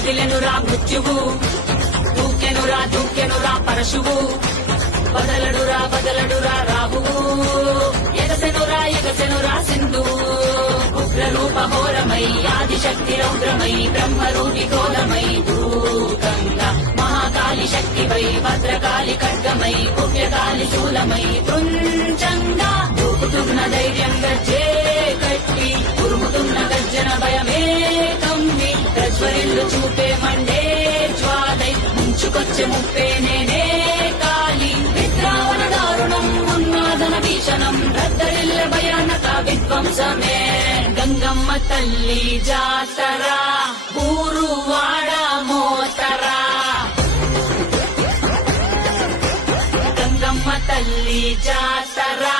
కదిలెనురా మృత్యువు. దూకెనురా దూకెనురా పరశువు. బదలడురా బదలడురా రాహువు. ఎగసెనురా ఎగసెనురా సింధువు ఉగ్ర రూపహోరమై ఆదిశక్తి రౌద్రమై బ్రహ్మరూపి క్రోధమై భూకంగా మహాకాళి శక్తివై భద్రకాళి ఖడ్గమై పుణ్యకాళి శూలమై కృంచంగా దూకుతున్న ధైర్యంగా కమ్మి చూపే మండే జ్వాలై ముంచుకొచ్చే ముప్పే నేనే కాలి విద్రావణ దారుణం ఉన్మాదన భీషణం రద్దరిల్ల భయానక విధ్వంసమే. గంగమ్మ తల్లి జాతరా ఊరు వాడ మోతరా. గంగమ్మ తల్లి జాతరా